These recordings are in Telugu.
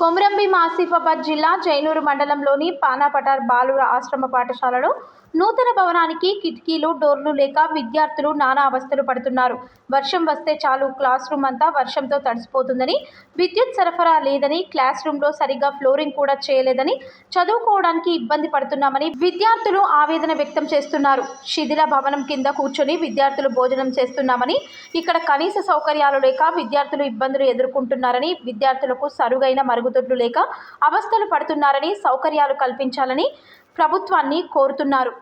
కొమరంభీం ఆసిఫాబాద్ జిల్లా జైనూరు మండలంలోని పానాపటార్ బాలుర ఆశ్రమ పాఠశాలలో నూతన భవనానికి కిటికీలు డోర్లు లేక విద్యార్థులు నానా అవస్థలు పడుతున్నారు. వర్షం వస్తే చాలు క్లాస్ రూమ్ అంతా వర్షంతో తడిసిపోతుందని, విద్యుత్ సరఫరా లేదని, క్లాస్ రూమ్లో సరిగ్గా ఫ్లోరింగ్ కూడా చేయలేదని, చదువుకోవడానికి ఇబ్బంది పడుతున్నామని విద్యార్థులు ఆవేదన వ్యక్తం చేస్తున్నారు. శిథిల భవనం కింద కూర్చొని విద్యార్థులు భోజనం చేస్తున్నామని, ఇక్కడ కనీస సౌకర్యాలు లేక విద్యార్థులు ఇబ్బందులు ఎదుర్కొంటున్నారని, విద్యార్థులకు సరుగైన మరుగుదొడ్లు లేక అవస్థలు పడుతున్నారని, సౌకర్యాలు కల్పించాలని ప్రభుత్వాన్ని కోరుతున్నారు.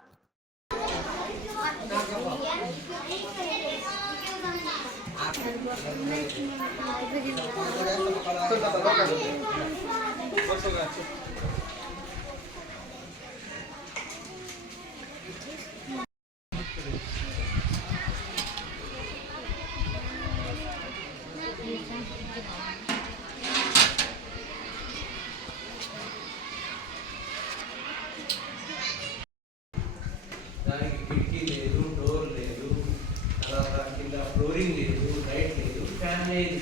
దానికి కిటికీ లేదు, డోర్ లేదు, తర్వాత కింద ఫ్లోరింగ్ లేదు, లైట్ లేదు, ఫ్యాన్ లేదు.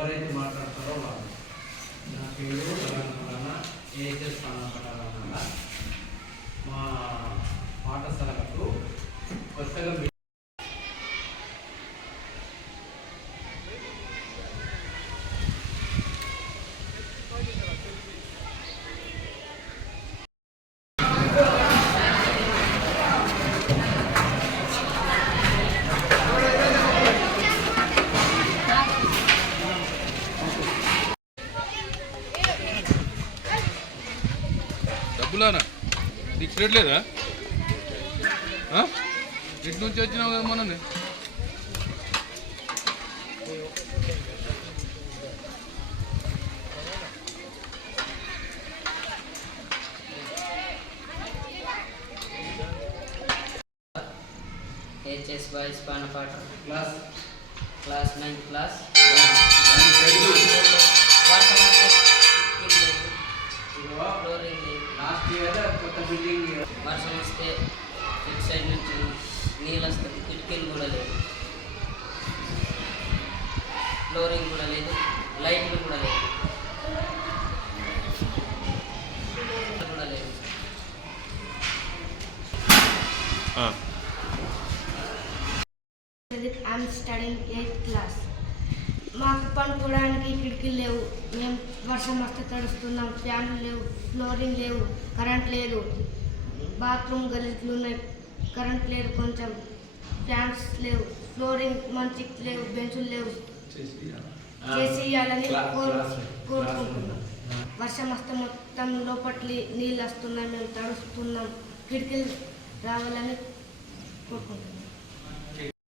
ఎవరైతే మాట్లాడతారో వాళ్ళు నా పేరు తెలంగాణ ఏహెచ్ఎస్ పానాపటాల మా పాఠశాలకు కొత్తగా డబ్బులానా నీకు పెట్టలేదా? ఇటు నుంచి వచ్చినావు కదా మొన్న. హెచ్ఎస్ బాయ్స్ పానపాట క్లాస్ 9 క్లాస్ వర్షం వస్తే ఇటు సైడ్ నుంచి నీళ్ళు వస్తుంది. కిటికీలు కూడా లేదు, ఫ్లోరింగ్ కూడా లేదు, లైట్లు కూడా లేదు, కూడా లేదు. I'm studying 8th class. మాకు పనుకోవడానికి కిటికీలు లేవు, మేము వర్షం వస్తే తడుస్తున్నాం. ఫ్యాన్లు లేవు, ఫ్లోరింగ్ లేవు, కరెంట్ లేదు, బాత్రూమ్ గలీజ్లు ఉన్నాయి, కరెంట్ లేదు, కొంచెం ఫ్యాన్స్ లేవు, ఫ్లోరింగ్ మంచిగా లేవు, బెంచులు లేవు. చేసి ఇవ్వాలని కోరుకుంటున్నాం. వర్షం వస్తే మొత్తం లోపట్లి నీళ్ళు వస్తున్నాయి, మేము తడుస్తున్నాం. కిటికీలు రావాలని కోరుకుంటున్నాం.